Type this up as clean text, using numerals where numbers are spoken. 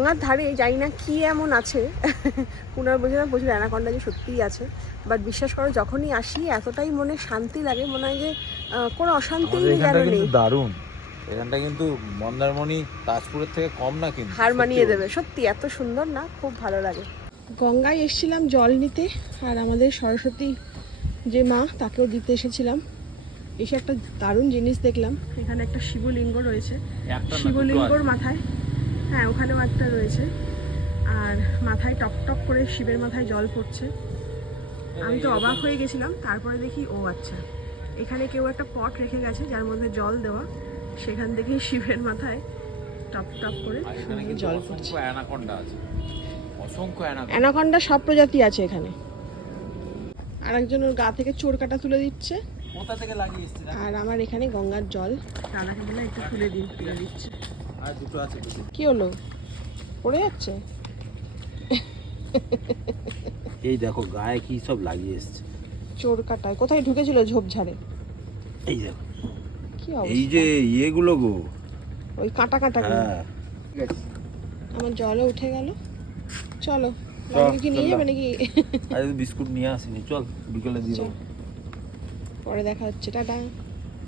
গঙ্গার ধারে জানি না কি এমন আছে, পুনর্বচনে প্রচুর অ্যানাকন্ডা যে সত্যিই আছে, বাট বিশ্বাস করো যখনই আসি এতটাই মনে শান্তি লাগে, মনে হয় যে কোনো অশান্তি যেন নেই। দারুণ, এখানটা কিন্তু মন্দারমণি তাজপুরের থেকে কম না, কিন্তু হার মানিয়ে দেবে সত্যি, এত সুন্দর না, খুব ভালো লাগে। গঙ্গায় এসেছিলাম জল নিতে, আর আমাদের সরস্বতী যে মা তাকেও দিতে এসেছিলাম। এসে একটা দারুণ জিনিস দেখলাম, এখানে একটা শিবলিঙ্গ রয়েছে, শিবলিঙ্গর মাথায়, হ্যাঁ ওখানেও একটা রয়েছে, আর মাথায় টপ টপ করে শিবের মাথায় জল পড়ছে। আমি তো অবাক হয়ে গেছিলাম, তারপরে দেখি ও আচ্ছা এখানে কেউ একটা পট রেখে গেছে যার মধ্যে জল দেওয়া, সেখান থেকে শিবের মাথায় টপ টপ করে জল পড়ছে। অ্যানাকন্ডা সব প্রজাতি আছে এখানে। আর একজন ওর গা থেকে চোর কাটা তুলে দিচ্ছে, আর আমার এখানে গঙ্গার জল দাদাকে বলে একটু তুলে দিচ্ছে। কি হলো, পড়ে যাচ্ছে? এই দেখো গায়ে কি সব লাগিয়ে এসছে, চোর কাটায় কোথায় ঢুকেছিল ঝোপঝাড়ে। এই দেখো কি অবস্থা, এই যে ইয়েগুলো গো, ওই কাটা কাটা গুলো। আমার জলও উঠে গেল। চলো কি নিয়ে যাবে নাকি? আরে বিস্কুট নিয়ে আসিনি, চল বিকেলে দিয়ে দেবো। পরে দেখা হচ্ছে, টাটা।